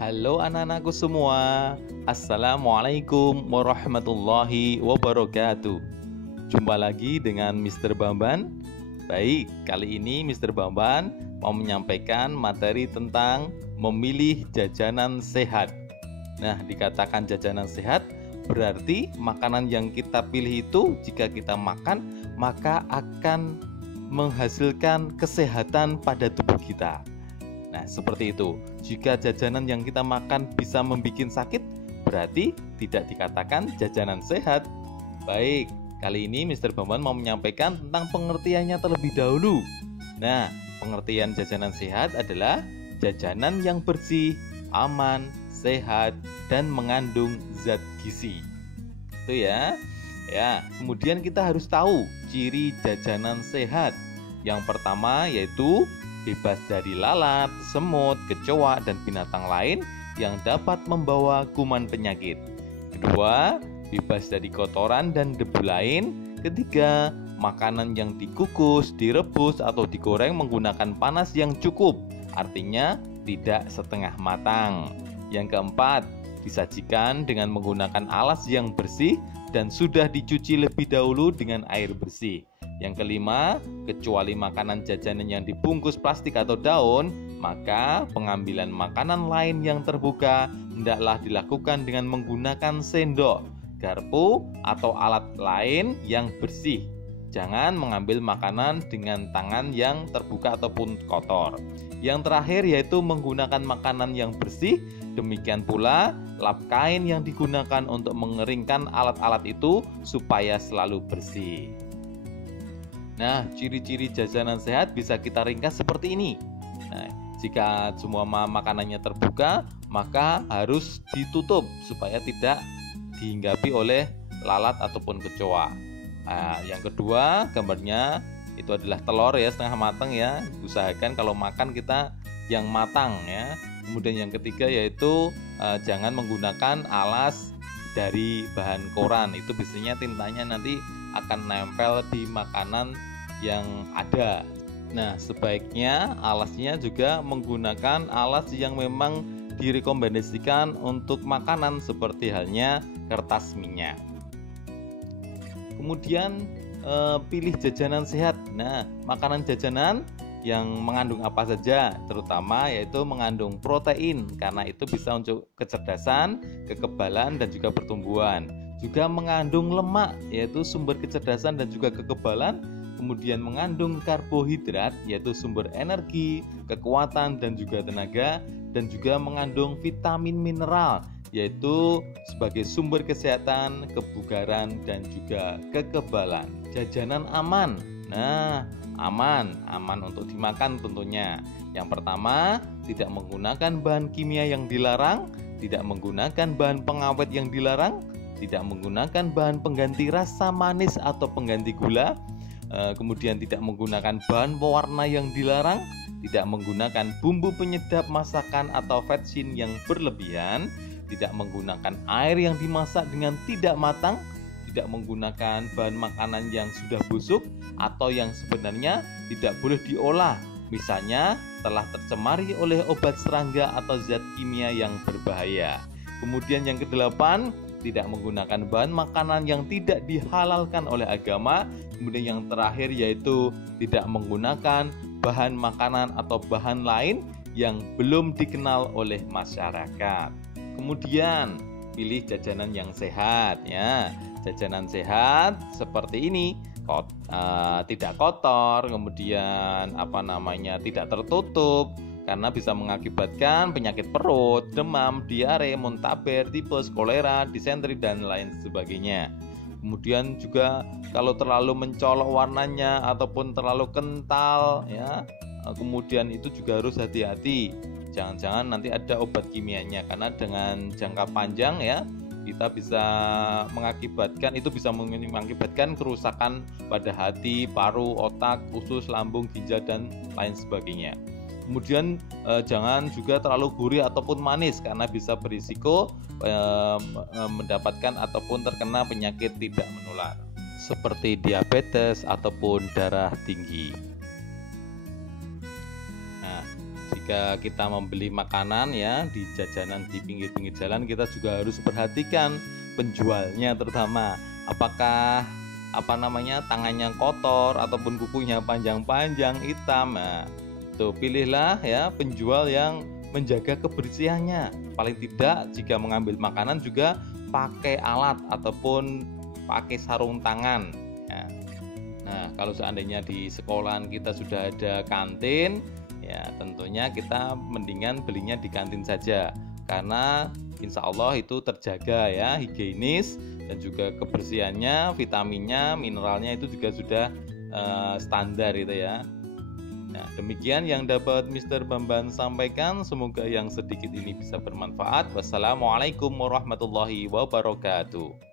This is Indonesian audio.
Halo anak-anakku semua, Assalamualaikum warahmatullahi wabarakatuh. Jumpa lagi dengan Mr. Bamban. Baik, kali ini Mr. Bamban mau menyampaikan materi tentang memilih jajanan sehat. Nah, dikatakan jajanan sehat berarti makanan yang kita pilih itu jika kita makan maka akan menghasilkan kesehatan pada tubuh kita. Nah, seperti itu. Jika jajanan yang kita makan bisa membuat sakit, berarti tidak dikatakan jajanan sehat. Baik, kali ini Mr. Bamban mau menyampaikan tentang pengertiannya terlebih dahulu. Nah, pengertian jajanan sehat adalah jajanan yang bersih, aman, sehat, dan mengandung zat gizi. Itu ya. Ya, kemudian kita harus tahu ciri jajanan sehat. Yang pertama yaitu bebas dari lalat, semut, kecoa, dan binatang lain yang dapat membawa kuman penyakit. Kedua, bebas dari kotoran dan debu lain. Ketiga, makanan yang dikukus, direbus, atau digoreng menggunakan panas yang cukup, artinya tidak setengah matang. Yang keempat, disajikan dengan menggunakan alas yang bersih dan sudah dicuci lebih dahulu dengan air bersih. Yang kelima, kecuali makanan jajanan yang dibungkus plastik atau daun, maka pengambilan makanan lain yang terbuka hendaklah dilakukan dengan menggunakan sendok, garpu, atau alat lain yang bersih. Jangan mengambil makanan dengan tangan yang terbuka ataupun kotor. Yang terakhir yaitu menggunakan makanan yang bersih. Demikian pula lap kain yang digunakan untuk mengeringkan alat-alat itu supaya selalu bersih. Nah, ciri-ciri jajanan sehat bisa kita ringkas seperti ini. Nah, jika semua makanannya terbuka, maka harus ditutup supaya tidak dihinggapi oleh lalat ataupun kecoa. Nah, yang kedua, gambarnya itu adalah telur ya, setengah matang ya. Usahakan kalau makan kita yang matang ya. Kemudian yang ketiga yaitu jangan menggunakan alas dari bahan koran. Itu biasanya tintanya nanti akan nempel di makanan yang ada. Nah, sebaiknya alasnya juga menggunakan alas yang memang direkomendasikan untuk makanan seperti halnya kertas minyak. Kemudian pilih jajanan sehat. Nah, makanan jajanan yang mengandung apa saja, terutama yaitu mengandung protein karena itu bisa untuk kecerdasan, kekebalan, dan juga pertumbuhan. Juga mengandung lemak yaitu sumber kecerdasan dan juga kekebalan. Kemudian mengandung karbohidrat yaitu sumber energi, kekuatan, dan juga tenaga. Dan juga mengandung vitamin mineral yaitu sebagai sumber kesehatan, kebugaran, dan juga kekebalan. Jajanan aman. Nah, aman untuk dimakan tentunya. Yang pertama, tidak menggunakan bahan kimia yang dilarang, tidak menggunakan bahan pengawet yang dilarang, tidak menggunakan bahan pengganti rasa manis atau pengganti gula, kemudian tidak menggunakan bahan pewarna yang dilarang, tidak menggunakan bumbu penyedap masakan atau vetsin yang berlebihan, tidak menggunakan air yang dimasak dengan tidak matang, tidak menggunakan bahan makanan yang sudah busuk atau yang sebenarnya tidak boleh diolah, misalnya telah tercemari oleh obat serangga atau zat kimia yang berbahaya. Kemudian yang kedelapan, tidak menggunakan bahan makanan yang tidak dihalalkan oleh agama. Kemudian yang terakhir yaitu tidak menggunakan bahan makanan atau bahan lain yang belum dikenal oleh masyarakat. Kemudian pilih jajanan yang sehat ya. Jajanan sehat seperti ini, tidak kotor, kemudian tidak tertutup, karena bisa mengakibatkan penyakit perut, demam, diare, muntaber, tipes, kolera, disentri, dan lain sebagainya. Kemudian juga kalau terlalu mencolok warnanya ataupun terlalu kental ya, kemudian itu juga harus hati-hati. Jangan-jangan nanti ada obat kimianya, karena dengan jangka panjang ya kita bisa mengakibatkan kerusakan pada hati, paru, otak, usus, lambung, ginjal, dan lain sebagainya. Kemudian jangan juga terlalu gurih ataupun manis karena bisa berisiko mendapatkan ataupun terkena penyakit tidak menular seperti diabetes ataupun darah tinggi. Nah, jika kita membeli makanan ya di jajanan di pinggir-pinggir jalan, kita juga harus perhatikan penjualnya, terutama apakah tangannya kotor ataupun kukunya panjang-panjang hitam. Nah, tuh pilihlah ya penjual yang menjaga kebersihannya. Paling tidak jika mengambil makanan juga pakai alat ataupun pakai sarung tangan ya. Nah, kalau seandainya di sekolahan kita sudah ada kantin, ya tentunya kita mendingan belinya di kantin saja, karena insya Allah itu terjaga ya, higienis dan juga kebersihannya, vitaminnya, mineralnya itu juga sudah standar itu ya. Nah, demikian yang dapat Mr. Bamban sampaikan. Semoga yang sedikit ini bisa bermanfaat. Wassalamualaikum warahmatullahi wabarakatuh.